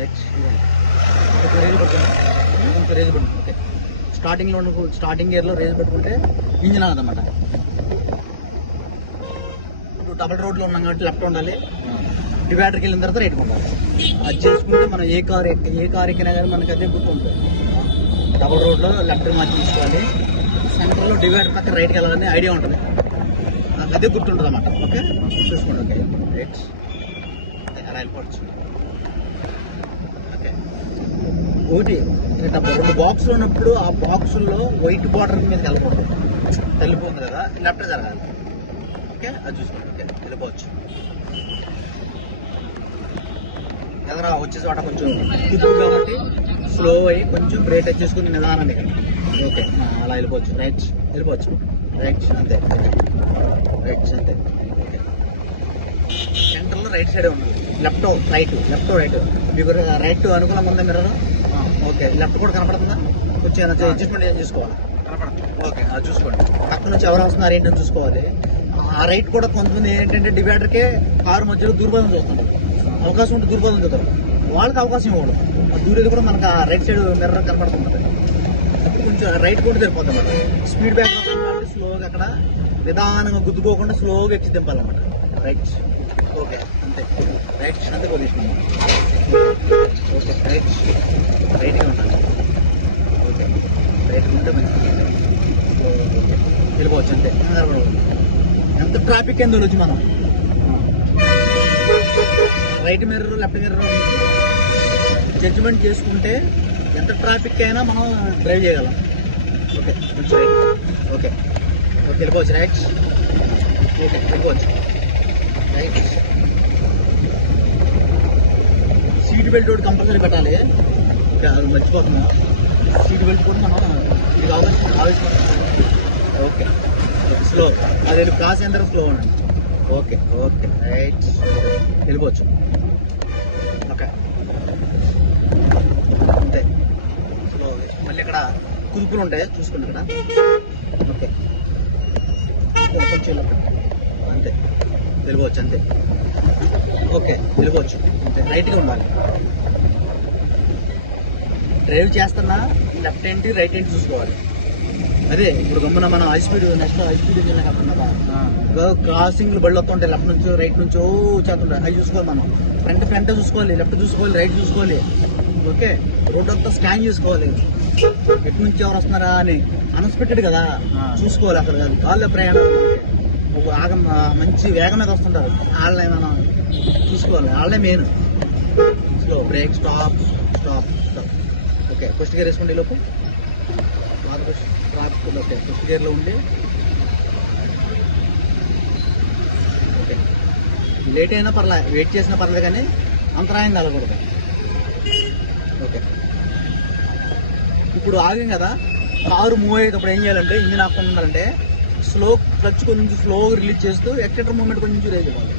Right కొంచెం raise పట్టుకుంటాం కొంచెం రేజ్ పట్టుకుంటాం ఓకే స్టార్టింగ్లో ఉన్న స్టార్టింగ్ ఇయర్లో రేజ్ పెట్టుకుంటే ఇంజిన్ అనమాట ఇప్పుడు డబల్ రోడ్లో ఉన్నాం కాబట్టి లెఫ్ట్ ఉండాలి డివైడర్కి వెళ్ళిన తర్వాత రైట్ ఉండాలి అది చేసుకుంటే మనం ఏ కార్ ఏ కార్ ఎక్కినా కానీ మనకి అదే గుర్తు ఉంటుంది డబల్ రోడ్లో లెఫ్ట్ మార్చి తీసుకోవాలి సెంటర్లో డివైడర్ పక్కన రైట్కి వెళ్ళాలని ఐడియా ఉంటుంది నాకు అదే గుర్తుంటుంది అన్నమాట ఓకే చూసుకోండి ఓకే రైట్ అలా వెళ్ళిపోవచ్చు ఒకటి రెండు బాక్సులు ఉన్నప్పుడు ఆ బాక్సుల్లో వైట్ బార్డర్ మీద వెళ్ళకూడదు. వెళ్ళిపోతుంది కదా లెఫ్ట్ జరగాలి ఓకే? అది చూసుకోండి. ఓకే? వెళ్ళిపోవచ్చు. ఎదరా వచ్చే చోట కొంచెం కుదురు కాబట్టి స్లో అయ్యి కొంచెం బ్రేక్ టచ్ చేసుకుని నిదానంగా ఓకే? అలా వెళ్ళిపోవచ్చు. రైట్ వెళ్ళిపోవచ్చు. రైట్ అంతే. రైట్ అంతే. సెంటర్లో రైట్ సైడ్ ఉంది లెఫ్ట్ రైట్ లెఫ్ట్ రైట్ మీకు రైట్ అనుకూలంగా ఉందా మిర్రర్ ఓకే లెఫ్ట్ కూడా కనపడుతుందా? కొంచెం అడ్జస్ట్మెంట్ ఏం చూసుకోవాలి? ఓకే అది చూసుకోండి. పక్క నుంచి ఎవరు వస్తున్నారు ఏంటని చూసుకోవాలి. ఆ రైట్ కూడా కొంతమంది ఏంటంటే డివైడర్కే కారు మధ్యలో దూరబోధం చూస్తుంటారు. అవకాశం ఉంటే దూరబోధం చూస్తారు. వాళ్ళకి అవకాశం ఇవ్వడం ఆ దూరేది కూడా మనకు ఆ రైట్ సైడ్ మిర్రర్ కనపడుతుంది అప్పుడు కొంచెం రైట్ కూడా సరిపోతుంది అన్నమాట. స్పీడ్ బ్యాక్ స్లోగా అక్కడ నిదానంగా గుద్దుకోకుండా స్లోగా ఎక్కి దింపాలన్నమాట. Right okay. అంతే. రైట్ అంతే పొజిషన్ ఓకే. రైట్ రైట్గా ఉండాలి. ఓకే. రైట్గా ఉంటే మంచిది. ఓకే వెళ్ళిపోవచ్చు. అంతే. ఎంత ట్రాఫిక్ ఏందో వచ్చి మనం? Right mirror left mirror judgement చేసుకుంటే ఎంత ట్రాఫిక్ అయినా మనం డ్రైవ్ చేయగలం. ఓకే. కొంచెం ఓకే. ఓకే వెళ్ళిపోవచ్చు. రైట్ ఓకే వెళ్ళిపోవచ్చు. సీట్ బెల్ట్ ఒకటి కంపల్సరీ పెట్టాలి. మర్చిపోతున్నా అది సీట్ బెల్ట్ కూడా మనం ఇది ఆవేశం ఆవేశం ఓకే స్లో. అది క్రాస్ అయిన తర్వాత స్లో ఉండండి. Okay okay right. వెళ్ళిపోవచ్చు. ఓకే. అంతే. స్లో. మళ్ళీ ఇక్కడ కుదుపులు ఉంటాయి చూసుకోండి ఇక్కడ. ఓకే. కొంచెం అంతే. వెళ్ళిపోవచ్చు అంతే. ఓకే వెళ్ళిపోవచ్చు అంతే రైట్గా ఉండాలి. డ్రైవ్ చేస్తున్నా లెఫ్ట్ ఏంటి రైట్ ఏంటి చూసుకోవాలి. అదే ఇప్పుడు గమ్మున మనం high speed next high speed engine కాకుండా క్రాసింగ్ బళ్ళు వస్తుంటాయి లెఫ్ట్ నుంచి రైట్ నుంచి ఓ చేస్తుంటాయి. అవి చూసుకోవాలి మనం. ఫ్రంట్ ఫ్రంట్ చూసుకోవాలి లెఫ్ట్ చూసుకోవాలి రైట్ చూసుకోవాలి. ఓకే రోడ్ అంతా స్కాన్ చేసుకోవాలి. ఎటు నుంచి ఎవరు వస్తున్నారా అని. అన్ఎక్స్పెక్టెడ్ కదా. చూసుకోవాలి అక్కడ కాదు. వాళ్ళ ప్రయాణం. ఆగం మంచి వేగం మీద వస్తుంటారు. వాళ్ళని మనం చూసుకోవాలి. వాళ్ళే main slow brake stop stop stop okay first gear వేసుకోండి లోపు. ట్రాఫిక్ ఓకే ఫస్ట్ గేర్లో ఉండి. ఓకే లేట్ అయినా పర్లేదు వెయిట్ చేసినా పర్లేదు కానీ అంతరాయం కలగకూడదు. ఓకే ఇప్పుడు ఆగాం కదా. కారు మూవ్ అయ్యేటప్పుడు ఏం చేయాలంటే ఇంజిన్ ఆపుకుంటుందంటే స్లో క్లచ్ కొంచెం స్లో రిలీజ్ చేస్తూ ఎక్సెటర్ మూమెంట్ కొంచెం రేజ్ ఇవ్వాలి.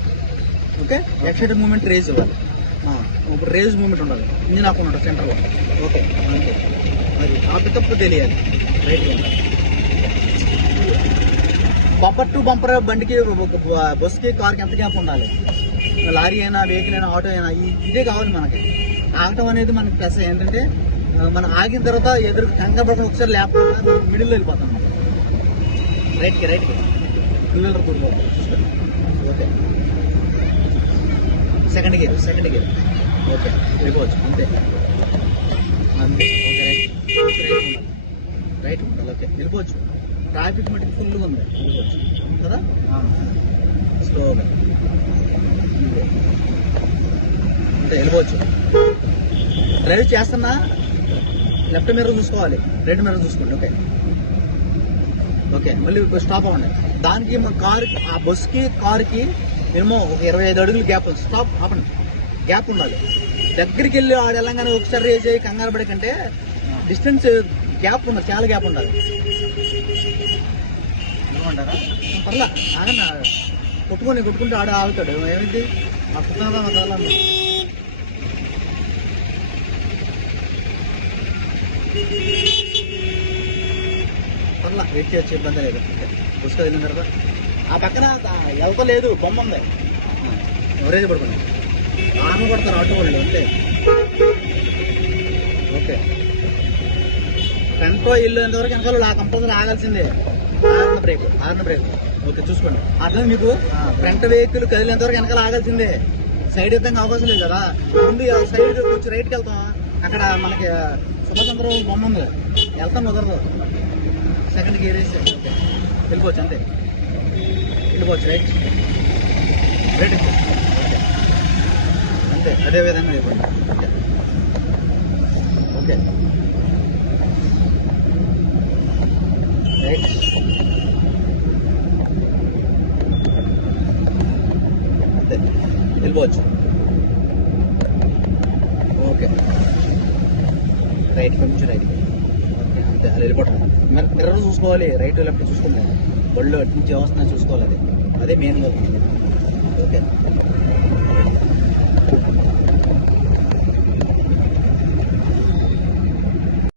ఓకే ఎక్సెటర్ మూమెంట్ రేజ్ ఇవ్వాలి. ఆ, ఇప్పుడు రేజ్ మూమెంట్ ఉండాలి. ఇంజిన్ ఆఫ్ ఉండాలి సెంటర్లో ఓకే అంతే. మరి ఆ పికప్ తెలియాలి. రైట్ బంపర్ టు బంపర్ బండికి బస్సుకి బస్కి కార్కి ఎంత గ్యాప్ ఉండాలి? లారీ అయినా వెహికల్ అయినా ఆటో అయినా ఇదే కావాలి మనకి. ఆగటం అనేది మనకి ప్లస్ ఏంటంటే మనం ఆగిన తర్వాత ఎదురు కంగారు ఒకసారి లేకపోతే మిడిల్లో వెళ్ళిపోతాం. రైట్కి రైట్కి okay. Second gear second gear okay వెళ్ళిపోవచ్చు. అంతే. అంతే. Okay right. రైట్ ఉండాలి. ఓకే వెళ్ళిపోవచ్చు. ట్రాఫిక్ మటుకు ఫుల్గా ఉంది. వెళ్ళిపోవచ్చు. కదా? స్లోగా అంతే. వెళ్ళిపోవచ్చు. డ్రైవ్ చేస్తున్నా లెఫ్ట్ మిర్రర్ చూసుకోవాలి. రైట్ మిర్రర్ చూసుకోండి. ఓకే. ఓకే మళ్ళీ స్టాప్ అవ్వండి. దానికి మా కార్ ఆ బస్కి కార్కి మినిమం ఒక ఇరవై ఐదు అడుగులు గ్యాప్ ఉంది. స్టాప్ ఆపండి. గ్యాప్ ఉండాలి. దగ్గరికి వెళ్ళి ఆడ వెళ్ళంగానే ఒకసారి రేజ్ అయ్యి కంగారు పడకంటే డిస్టెన్స్ గ్యాప్ ఉండదు చాలా గ్యాప్ ఉండాలి. ఏమంటారా? పర్లా ఆగన్నా కొట్టుకొని కొట్టుకుంటే ఆడ ఆగుతాడు. ఏమైంది ఆ కుటుంబం చాలా పర్లా వెయిట్ చేయొచ్చు ఇబ్బంది లేదు. పుస్తకం వెళ్ళిన తర్వాత. ఆ పక్కన ఎవక లేదు బొమ్మ ఉంది. ఎవరేజ్ పడుకోండి. ఆమె కొడతారు ఆటో వాళ్ళు అంతే. ఓకే. కంట్రో ఇల్లు ఎంతవరకు వెనకాల ఆ కంపల్సరీ ఆగాల్సిందే. ఆరిన బ్రేక్ ఆరిన బ్రేక్. ఓకే చూసుకోండి. అట్లా మీకు? ఫ్రంట్ వెహికల్ కదిలేంతవరకు వెనకాల ఆగాల్సిందే. సైడ్ ఇద్దానికి అవకాశం లేదు కదా. ముందు సైడ్ కొంచెం రైట్కి వెళ్తాం. అక్కడ మనకి సుభాష్ బొమ్మ ఉంది. వెళ్తాం కుదరదు. సెకండ్ గేర్ వేసి ఓకే వెళ్ళిపోవచ్చు అంతే. వెళ్ళిపోవచ్చు రైట్ రైట్ అంతే. అదే విధంగా ఇవ్వండి ఓకే. ఓకే రైట్ అంతే. వెళ్ళిపోవచ్చు. ఓకే. రైట్ కొంచెం రైట్ అలా వెళ్ళిపోవటం. మరి మిర్రర్ చూసుకోవాలి రైట్ లెఫ్ట్ చూసుకుంటాం బళ్ళు అటు నుంచి వస్తున్నా చూసుకోవాలి అదే. అదే మెయిన్ ఓకే.